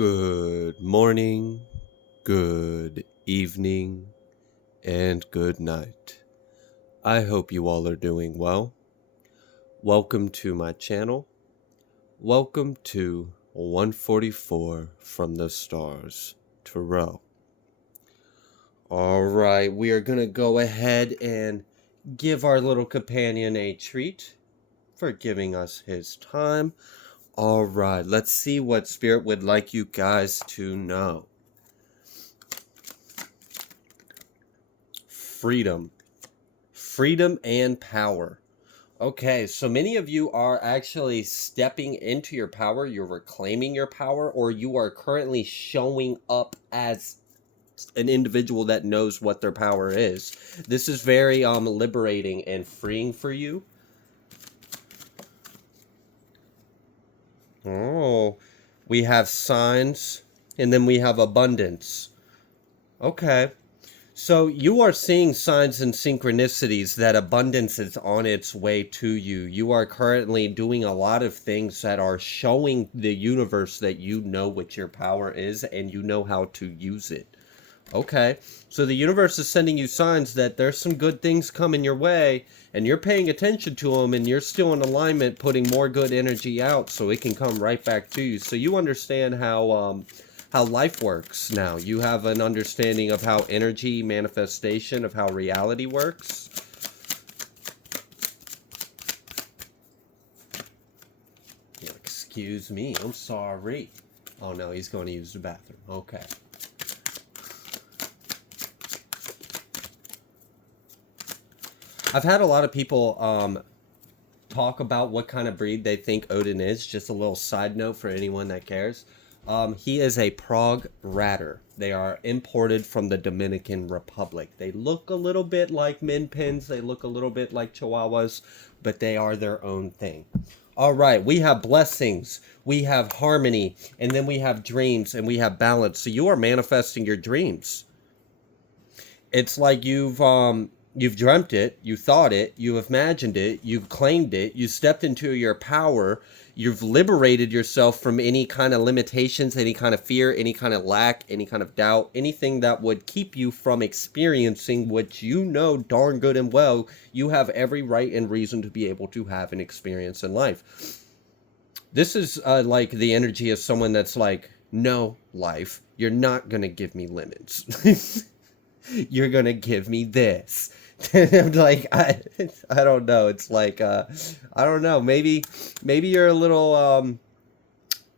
Good morning, good evening, and good night. I hope you all are doing well. Welcome to my channel. Welcome to 144 from the Stars Tarot. Alright, we are going to go ahead and give our little companion a treat for giving us his time. Alright, let's see what Spirit would like you guys to know. Freedom and power. Okay, so many of you are actually stepping into your power, you're reclaiming your power, or you are currently showing up as an individual that knows what their power is. This is very liberating and freeing for you. Oh, we have signs, and then we have abundance. Okay. So you are seeing signs and synchronicities that abundance is on its way to you. You are currently doing a lot of things that are showing the universe that you know what your power is and you know how to use it. Okay, so the universe is sending you signs that there's some good things coming your way and you're paying attention to them and you're still in alignment, putting more good energy out so it can come right back to you. So you understand how life works now. You have an understanding of how energy manifestation, of how reality works. Excuse me, I'm sorry. Oh no, he's going to use the bathroom. Okay. I've had a lot of people talk about what kind of breed they think Odin is. Just a little side note for anyone that cares. He is a Prague Ratter. They are imported from the Dominican Republic. They look a little bit like Min Pins. They look a little bit like Chihuahuas, but they are their own thing. All right, we have blessings, we have harmony, and then we have dreams, and we have balance. So you are manifesting your dreams. It's like you've dreamt it, you thought it, you imagined it, you've claimed it, you stepped into your power, you've liberated yourself from any kind of limitations, any kind of fear, any kind of lack, any kind of doubt, anything that would keep you from experiencing what you know darn good and well you have every right and reason to be able to have an experience in life. This is like the energy of someone that's like, no, life, you're not going to give me lemons. You're gonna give me this. I'm like, I don't know. It's like, I don't know. Maybe you're a little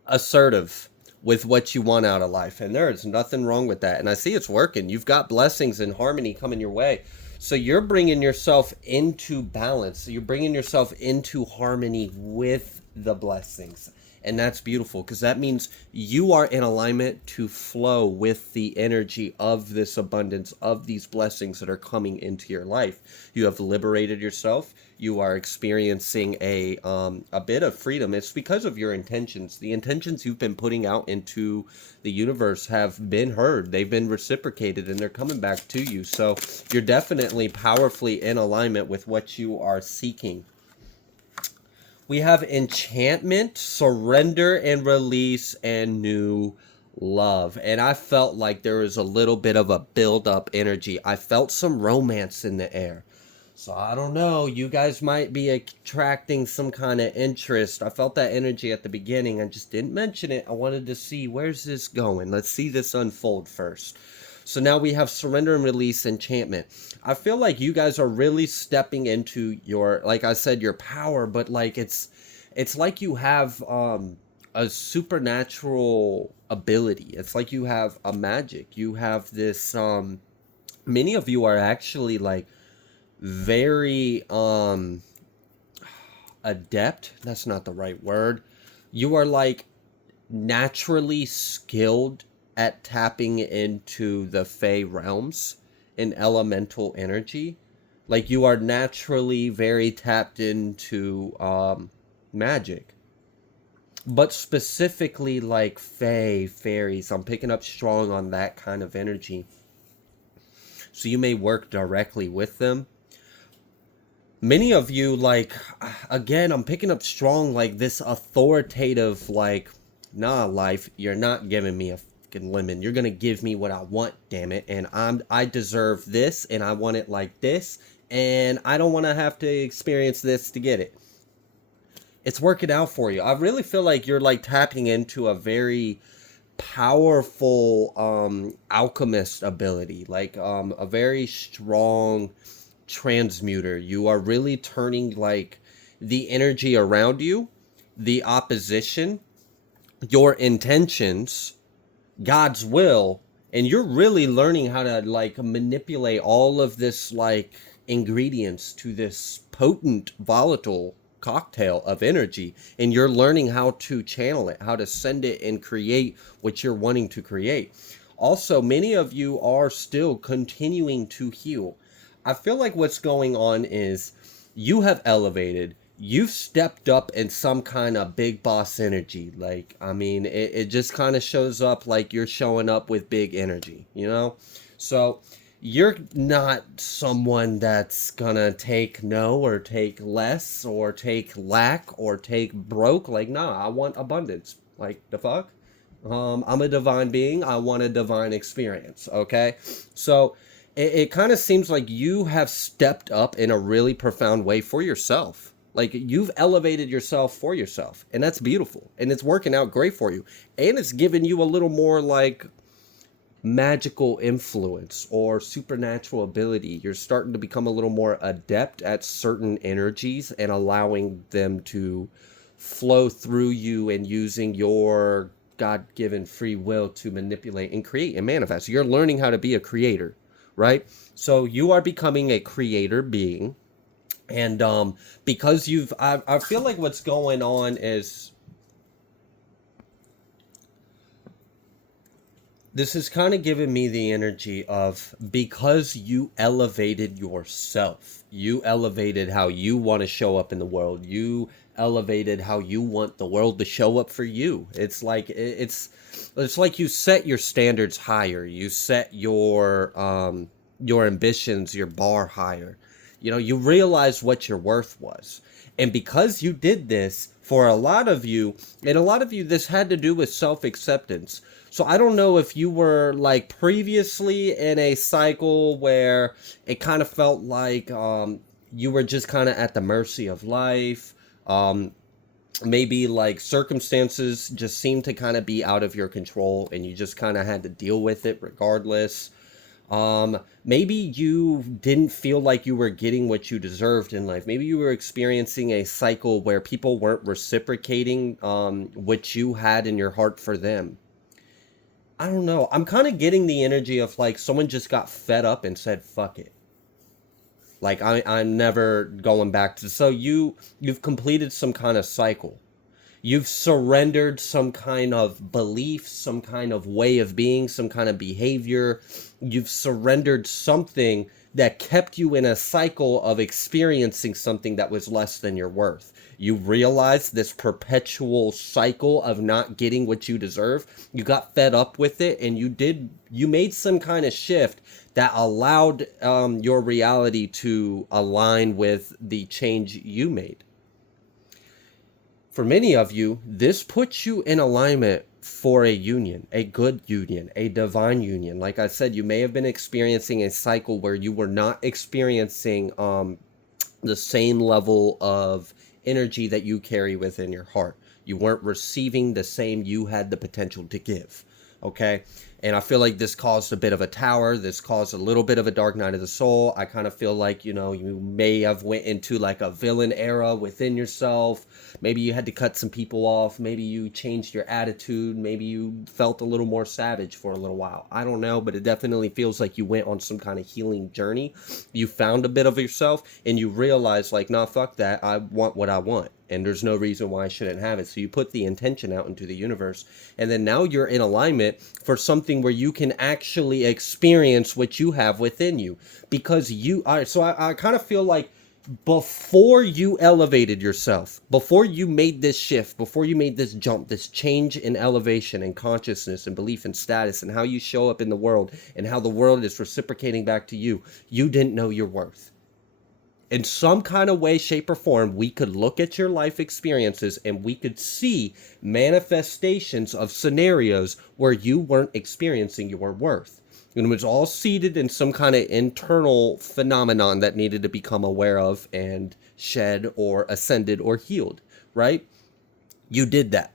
assertive with what you want out of life, and there is nothing wrong with that. And I see it's working. You've got blessings and harmony coming your way, so you're bringing yourself into balance. So you're bringing yourself into harmony with the blessings. And that's beautiful because that means you are in alignment to flow with the energy of this abundance, of these blessings that are coming into your life. You have liberated yourself. You are experiencing a bit of freedom. It's because of your intentions. The intentions you've been putting out into the universe have been heard. They've been reciprocated and they're coming back to you. So you're definitely powerfully in alignment with what you are seeking. We have enchantment, surrender and release, and new love. And I felt like there was a little bit of a build-up energy. I felt some romance in the air. So I don't know, you guys might be attracting some kind of interest. I felt that energy at the beginning. I just didn't mention it. I wanted to see, where's this going? Let's see this unfold first. So now we have surrender and release, enchantment. I feel like you guys are really stepping into your, like I said, your power, but like it's like you have a supernatural ability. It's like you have a magic. You have this many of you are actually like very adept. That's not the right word. You are like naturally skilled at tapping into the Fey realms and elemental energy. Like you are naturally very tapped into magic. But specifically like Fey, fairies. I'm picking up strong on that kind of energy. So you may work directly with them. Many of you, like, again, I'm picking up strong like this authoritative, like, nah, life, you're not giving me a fucking lemon. You're gonna give me what I want, damn it. And I deserve this, and I want it like this, and I don't want to have to experience this to get it. It's working out for you. I really feel like you're like tapping into a very powerful alchemist ability, like a very strong transmuter. You are really turning like the energy around you, the opposition, your intentions, God's will, and you're really learning how to like manipulate all of this like ingredients to this potent volatile cocktail of energy, and you're learning how to channel it, how to send it and create what you're wanting to create. Also, many of you are still continuing to heal. I feel like what's going on is you have elevated, you've stepped up in some kind of big boss energy. Like, I mean, it just kind of shows up like you're showing up with big energy, you know? So you're not someone that's gonna take no or take less or take lack or take broke. Like, nah, I want abundance. Like, the fuck? I'm a divine being. I want a divine experience. Okay. So it kind of seems like you have stepped up in a really profound way for yourself. Like you've elevated yourself for yourself. And that's beautiful. And it's working out great for you. And it's giving you a little more like magical influence or supernatural ability. You're starting to become a little more adept at certain energies and allowing them to flow through you and using your God-given free will to manipulate and create and manifest. You're learning how to be a creator, right? So you are becoming a creator being. And because I feel like what's going on is this is kind of giving me the energy of because you elevated yourself, you elevated how you want to show up in the world, you elevated how you want the world to show up for you. It's like you set your standards higher, you set your ambitions, your bar higher. You know, you realize what your worth was. And because you did this, for a lot of you, and a lot of you, this had to do with self-acceptance. So I don't know if you were like previously in a cycle where it kind of felt like you were just kind of at the mercy of life. Maybe like circumstances just seemed to kind of be out of your control and you just kind of had to deal with it regardless. Maybe you didn't feel like you were getting what you deserved in life. Maybe you were experiencing a cycle where people weren't reciprocating what you had in your heart for them. I don't know. I'm kind of getting the energy of like someone just got fed up and said, fuck it. Like I'm never going back to, so you've completed some kind of cycle. You've surrendered some kind of belief, some kind of way of being, some kind of behavior. You've surrendered something that kept you in a cycle of experiencing something that was less than your worth. You realized this perpetual cycle of not getting what you deserve. You got fed up with it and you made some kind of shift that allowed your reality to align with the change you made. For many of you, this puts you in alignment for a union, a good union, a divine union. Like I said, you may have been experiencing a cycle where you were not experiencing the same level of energy that you carry within your heart. You weren't receiving the same you had the potential to give. Okay. And I feel like this caused a bit of a tower. This caused a little bit of a dark night of the soul. I kind of feel like, you know, you may have went into like a villain era within yourself. Maybe you had to cut some people off. Maybe you changed your attitude. Maybe you felt a little more savage for a little while. I don't know, but it definitely feels like you went on some kind of healing journey. You found a bit of yourself and you realized like, nah, fuck that. I want what I want. And there's no reason why I shouldn't have it. So you put the intention out into the universe. And then now you're in alignment for something where you can actually experience what you have within you. Because you are, so I kind of feel like before you elevated yourself, before you made this shift, before you made this jump, this change in elevation and consciousness and belief and status and how you show up in the world and how the world is reciprocating back to you, you didn't know your worth. in some kind of way, shape, or form, we could look at your life experiences and we could see manifestations of scenarios where you weren't experiencing your worth. And it was all seated in some kind of internal phenomenon that needed to become aware of and shed or ascended or healed, right? You did that.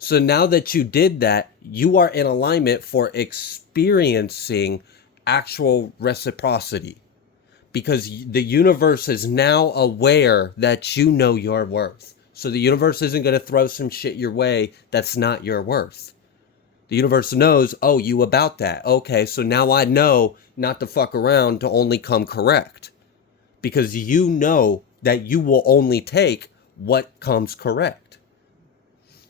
So now that you did that, you are in alignment for experiencing actual reciprocity, because the universe is now aware that you know your worth. So the universe isn't going to throw some shit your way that's not your worth. The universe knows, oh, you about that. Okay, so now I know not to fuck around, to only come correct. Because you know that you will only take what comes correct.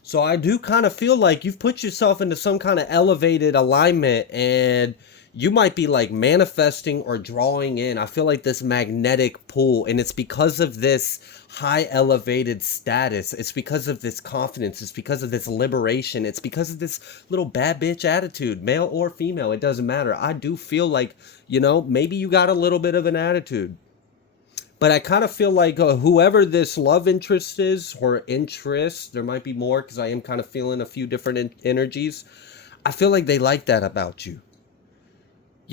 So I do kind of feel like you've put yourself into some kind of elevated alignment, and you might be like manifesting or drawing in. I feel like this magnetic pull, and it's because of this high elevated status. It's because of this confidence. It's because of this liberation. It's because of this little bad bitch attitude, male or female. It doesn't matter. I do feel like, maybe you got a little bit of an attitude. But I kind of feel like whoever this love interest is, or interest, there might be more because I am kind of feeling a few different energies. I feel like they like that about you.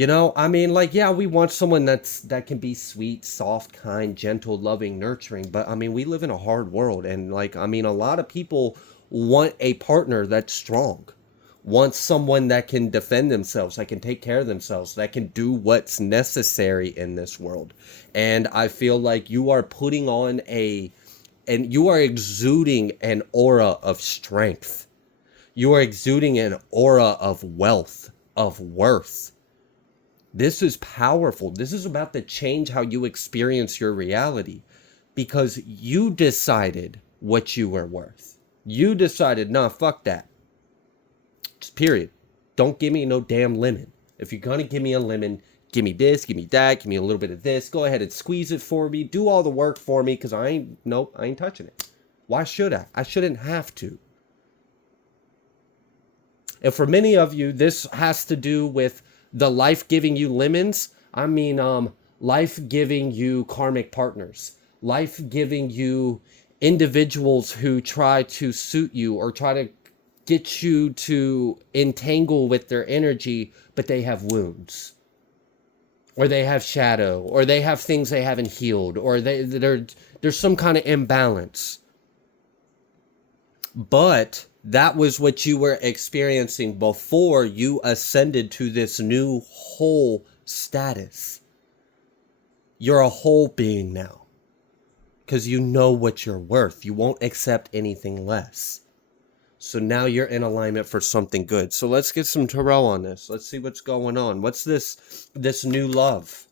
I mean, like, yeah, we want someone that can be sweet, soft, kind, gentle, loving, nurturing. But I mean, we live in a hard world. And like, I mean, a lot of people want a partner that's strong, want someone that can defend themselves, that can take care of themselves, that can do what's necessary in this world. And I feel like you are putting on and you are exuding an aura of strength. You are exuding an aura of wealth, of worth. This is powerful. This is about to change how you experience your reality, because you decided what you were worth. You decided, nah, fuck that. Just period. Don't give me no damn lemon. If you're gonna give me a lemon, give me this, give me that, give me a little bit of this. Go ahead and squeeze it for me. Do all the work for me, because I ain't touching it. Why should I? I shouldn't have to. And for many of you, this has to do with the life giving you lemons. I mean, life giving you karmic partners. Life giving you individuals who try to suit you or try to get you to entangle with their energy, but they have wounds, or they have shadow, or they have things they haven't healed, or there's some kind of imbalance. But that was what you were experiencing before you ascended to this new whole status. You're a whole being now, because you know what you're worth. You won't accept anything less. So now you're in alignment for something good. So let's get some tarot on this. Let's see what's going on. What's this new love?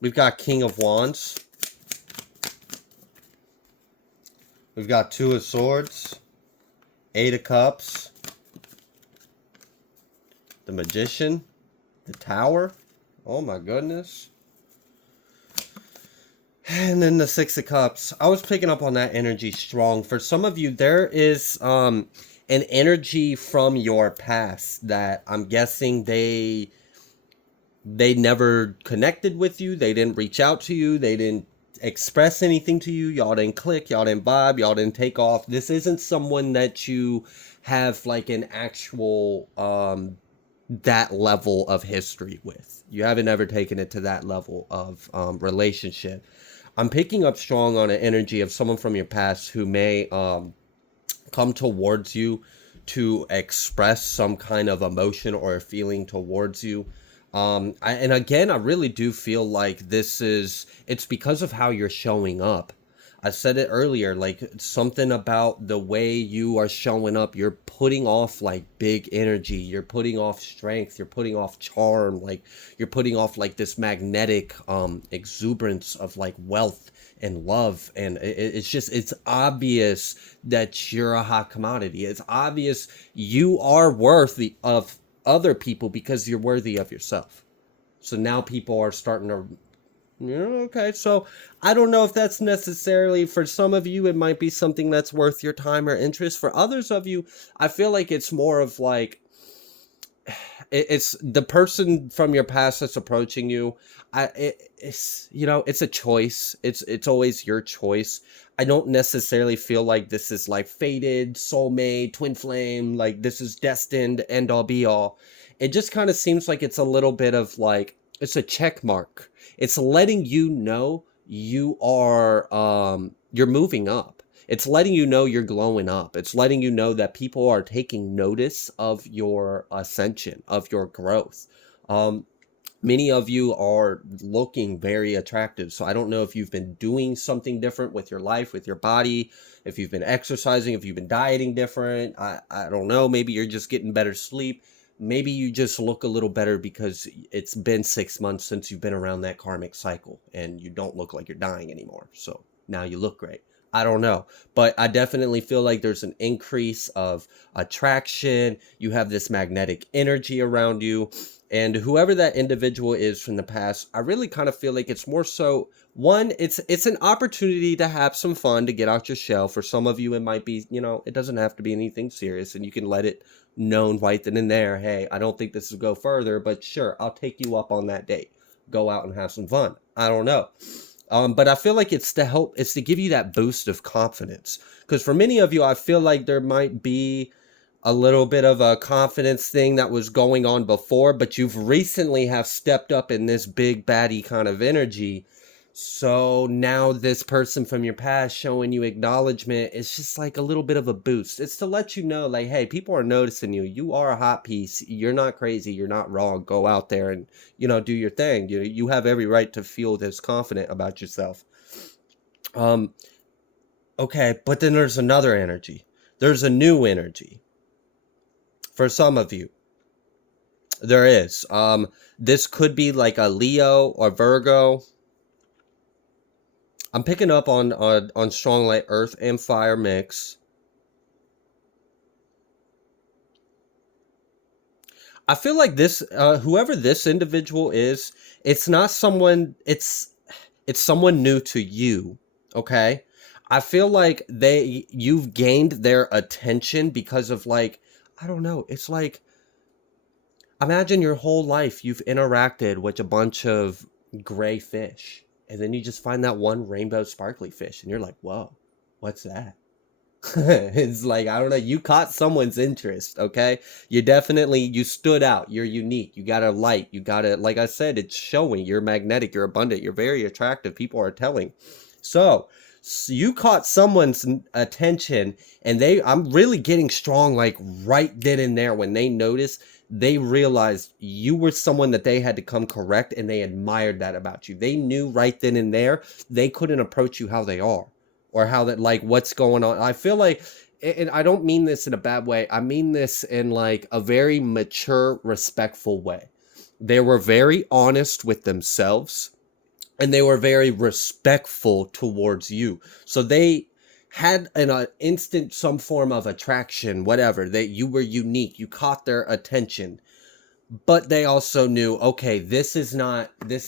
We've got King of Wands. We've got Two of Swords. Eight of Cups. The Magician. The Tower. Oh my goodness. And then the Six of Cups. I was picking up on that energy strong. For some of you, there is an energy from your past that I'm guessing they never connected with you. They didn't reach out to you. They didn't express anything to you. Y'all didn't click. Y'all didn't vibe. Y'all didn't take off. This isn't someone that you have like an actual that level of history with. You haven't ever taken it to that level of relationship. I'm picking up strong on an energy of someone from your past who may come towards you to express some kind of emotion or feeling towards you. And again, I really do feel like it's because of how you're showing up. I said it earlier, like something about the way you are showing up, you're putting off like big energy, you're putting off strength, you're putting off charm, like you're putting off like this magnetic exuberance of like wealth and love. And it's obvious that you're a hot commodity. It's obvious you are worthy of other people because you're worthy of yourself. So now people are starting to, okay, so I don't know if that's necessarily, for some of you, it might be something that's worth your time or interest. For others of you, I feel like it's more of like, it's the person from your past that's approaching you. It's, you know, it's a choice. It's always your choice. I don't necessarily feel like this is like fated, soulmate, twin flame, like this is destined, end all be all. It just kind of seems like it's a little bit of like it's a check mark. It's letting you know you are you're moving up. It's letting you know you're glowing up. It's letting you know that people are taking notice of your ascension, of your growth. Um, Many of you are looking very attractive. So I don't know if you've been doing something different with your life, with your body, if you've been exercising, if you've been dieting different. I don't know. Maybe you're just getting better sleep. Maybe you just look a little better because it's been 6 months since you've been around that karmic cycle and you don't look like you're dying anymore. So now you look great. I don't know. But I definitely feel like there's an increase of attraction. You have this magnetic energy around you. And whoever that individual is from the past, I really kind of feel like it's more so one, it's an opportunity to have some fun, to get out your shell. For some of you, it might be, you know, it doesn't have to be anything serious, and you can let it known right then and there. Hey, I don't think this will go further, but sure, I'll take you up on that date. Go out and have some fun. I don't know. But I feel like it's to help, it's to give you that boost of confidence. Because for many of you, I feel like there might be a little bit of a confidence thing that was going on before, but you've recently have stepped up in this big baddie kind of energy. So now this person from your past showing you acknowledgement, it's just like a little bit of a boost. It's to let you know, like, hey, people are noticing you. You are a hot piece. You're not crazy. You're not wrong. Go out there and, you know, do your thing. You have every right to feel this confident about yourself. Um, okay, but then there's another energy. There's a new energy for some of you. There is. This could be like a Leo or Virgo. I'm picking up on strong light earth and fire mix. I feel like this whoever this individual is, it's not someone, it's someone new to you, okay? I feel like you've gained their attention because of like, I don't know, it's like imagine your whole life you've interacted with a bunch of gray fish, and then you just find that one rainbow sparkly fish, and you're like, whoa, what's that? It's like, I don't know, you caught someone's interest, okay? You stood out, you're unique, you got a light, you got a, like I said, it's showing, you're magnetic, you're abundant, you're very attractive, people are telling. So you caught someone's attention, and I'm really getting strong, like right then and there when they noticed, they realized you were someone that they had to come correct, and they admired that about you. They knew right then and there they couldn't approach you how they are, or how that, like, what's going on. I feel like, and I don't mean this in a bad way, I mean this in like a very mature, respectful way. They were very honest with themselves, and they were very respectful towards you. So they had an instant, some form of attraction, whatever, that you were unique, you caught their attention. But they also knew, okay, this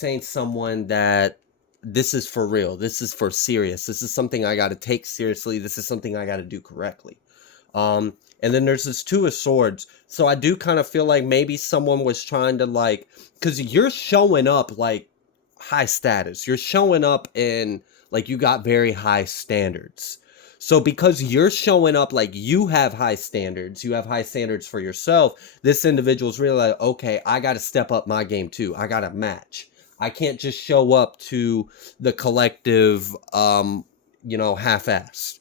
ain't someone that, this is for real, this is for serious, this is something I got to take seriously, this is something I got to do correctly. And then there's this two of swords. So I do kind of feel like maybe someone was trying to, like, because you're showing up like high status, you're showing up in like you got very high standards. So because you're showing up like you have high standards, you have high standards for yourself, this individual's really like, okay, I got to step up my game too, I got to match. I can't just show up to the collective, half-assed.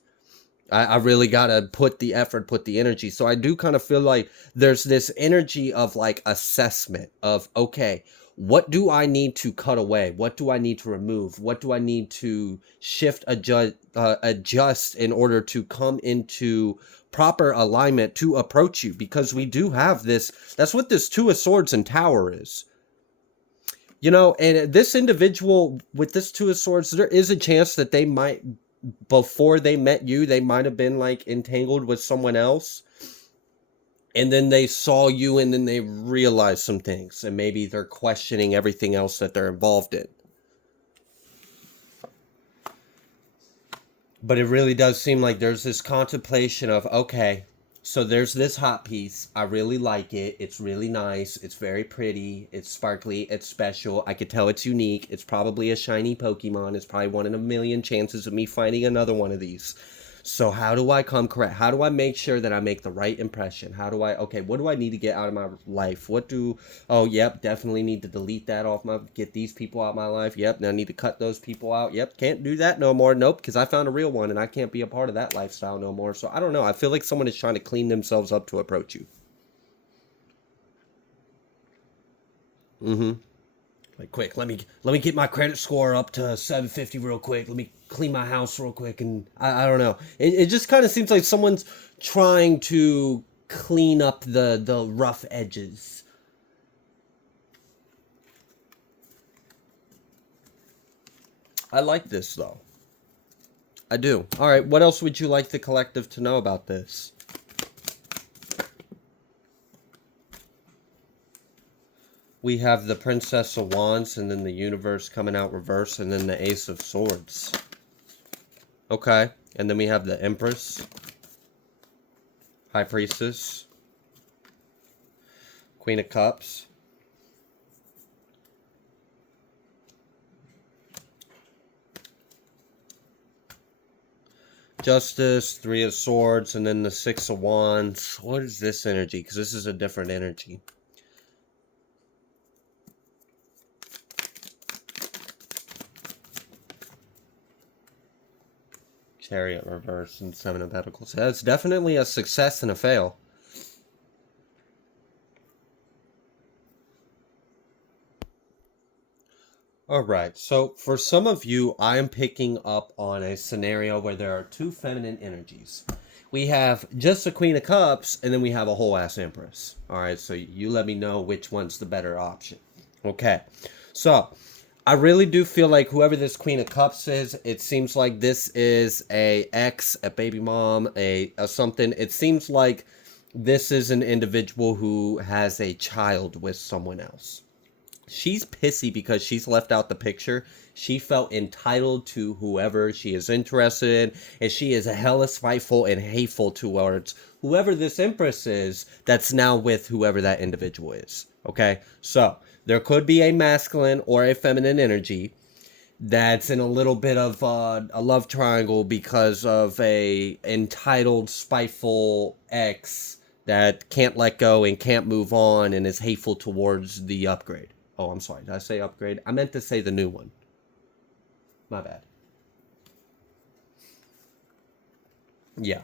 I really gotta put the effort, put the energy. So I do kind of feel like there's this energy of like assessment of, okay, what do I need to cut away? What do I need to remove? What do I need to shift, adjust in order to come into proper alignment to approach you? Because we do have this, that's what this two of swords and tower is. You know, and this individual with this two of swords, there is a chance that they might, before they met you, they might have been like entangled with someone else. And then they saw you, and then they realized some things, and maybe they're questioning everything else that they're involved in. But it really does seem like there's this contemplation of, okay, So there's this hot piece. I really like it. It's really nice. It's very pretty. It's sparkly. It's special. I could tell it's unique. It's probably a shiny Pokemon. It's probably one in a million chances of me finding another one of these. So how do I come correct? How do I make sure that I make the right impression? How do I, okay, what do I need to get out of my life? Oh, yep, definitely need to delete that off get these people out of my life. Yep, now I need to cut those people out. Yep, can't do that no more. Nope, because I found a real one and I can't be a part of that lifestyle no more. So I don't know. I feel like someone is trying to clean themselves up to approach you. Mm-hmm. Like, quick, let me get my credit score up to 750 real quick. Let me clean my house real quick, and I don't know. It just kind of seems like someone's trying to clean up the rough edges. I like this though. I do. All right, what else would you like the collective to know about this? We have the Princess of Wands, and then the Universe coming out reverse, and then the Ace of Swords. Okay, and then we have the Empress, High Priestess, Queen of Cups, Justice, Three of Swords, and then the Six of Wands. What is this energy? Because this is a different energy. Chariot reverse and Seven of Pentacles. That's definitely a success and a fail. Alright, so for some of you, I am picking up on a scenario where there are two feminine energies. We have just the Queen of Cups, and then we have a whole ass Empress. Alright, so you let me know which one's the better option. Okay, so I really do feel like whoever this Queen of Cups is, it seems like this is a ex, a baby mom, a something. It seems like this is an individual who has a child with someone else. She's pissy because she's left out the picture. She felt entitled to whoever she is interested in, and she is hella spiteful and hateful towards whoever this Empress is that's now with whoever that individual is. Okay? So, there could be a masculine or a feminine energy that's in a little bit of a love triangle because of a entitled, spiteful ex that can't let go and can't move on and is hateful towards the upgrade. Oh, I'm sorry. Did I say upgrade? I meant to say the new one. My bad. Yeah.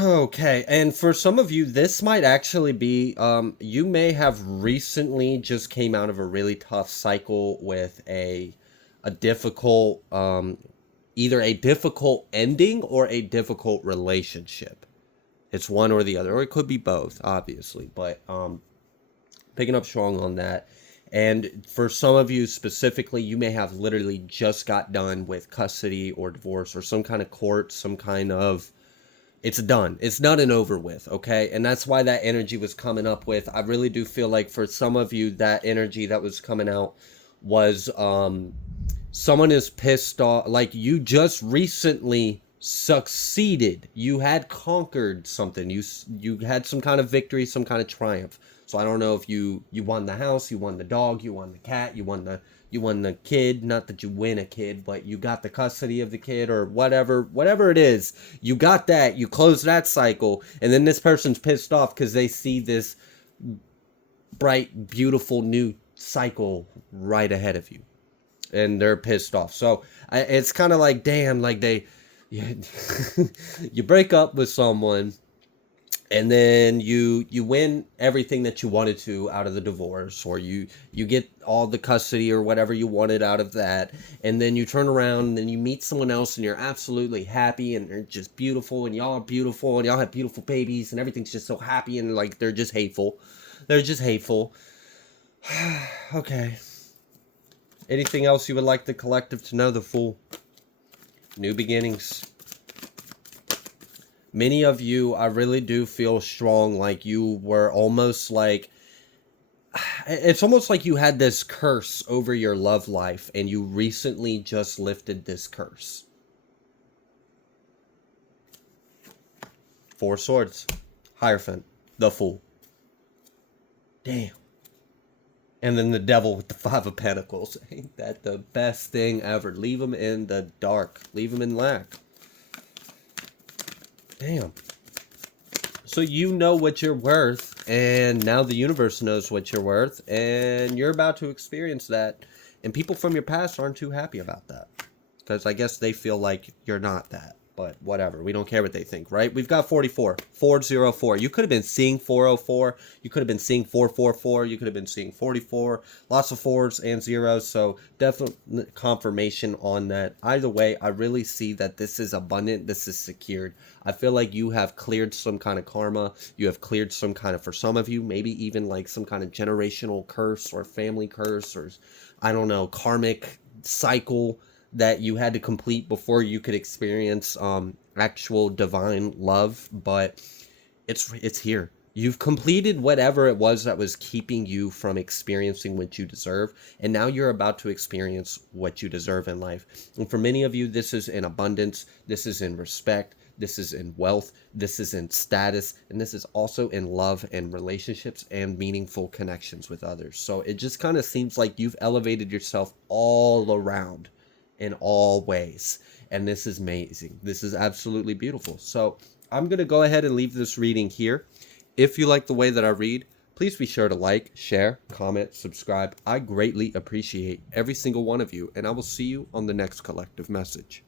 Okay, and for some of you, this might actually be, you may have recently just came out of a really tough cycle with a difficult, either a difficult ending or a difficult relationship. It's one or the other, or it could be both, obviously, but picking up strong on that. And for some of you specifically, you may have literally just got done with custody or divorce or some kind of court, some kind of, it's done. It's done and over with, okay? And that's why that energy was coming up with. I really do feel like for some of you, that energy that was coming out was someone is pissed off. Like you just recently succeeded. You had conquered something. You had some kind of victory, some kind of triumph. So I don't know if you won the house, you won the dog, you won the cat, you won the kid. Not that you win a kid, but you got the custody of the kid or whatever it is. You got that. You closed that cycle, and then this person's pissed off because they see this bright, beautiful new cycle right ahead of you, and they're pissed off. So it's kind of like, damn, like you break up with someone and then you win everything that you wanted to out of the divorce, or you get all the custody or whatever you wanted out of that, and then you turn around and then you meet someone else and you're absolutely happy and they're just beautiful and y'all are beautiful and y'all have beautiful babies and everything's just so happy, and like they're just hateful. Okay, anything else you would like the collective to know? The Fool, new beginnings. Many of you, I really do feel strong, like you were almost like, it's almost like you had this curse over your love life and you recently just lifted this curse. Four Swords. Hierophant. The Fool. Damn. And then the Devil with the Five of Pentacles. Ain't that the best thing ever? Leave them in the dark. Leave them in lack. Damn. So you know what you're worth, and now the universe knows what you're worth, and you're about to experience that. And people from your past aren't too happy about that, because I guess they feel like you're not that. But whatever, we don't care what they think, right? We've got 44, 404. You could have been seeing 404. You could have been seeing 444. You could have been seeing 44. Lots of fours and zeros. So definite confirmation on that. Either way, I really see that this is abundant. This is secured. I feel like you have cleared some kind of karma. You have cleared some kind of, for some of you, maybe even like some kind of generational curse or family curse or, I don't know, karmic cycle that you had to complete before you could experience actual divine love. But it's here. You've completed whatever it was that was keeping you from experiencing what you deserve, and now you're about to experience what you deserve in life. And for many of you, this is in abundance, this is in respect, this is in wealth, this is in status, and this is also in love and relationships and meaningful connections with others. So it just kind of seems like you've elevated yourself all around in all ways, and this is amazing. This is absolutely beautiful. So I'm going to go ahead and leave this reading here. If you like the way that I read, please be sure to like, share, comment, subscribe. I greatly appreciate every single one of you, and I will see you on the next collective message.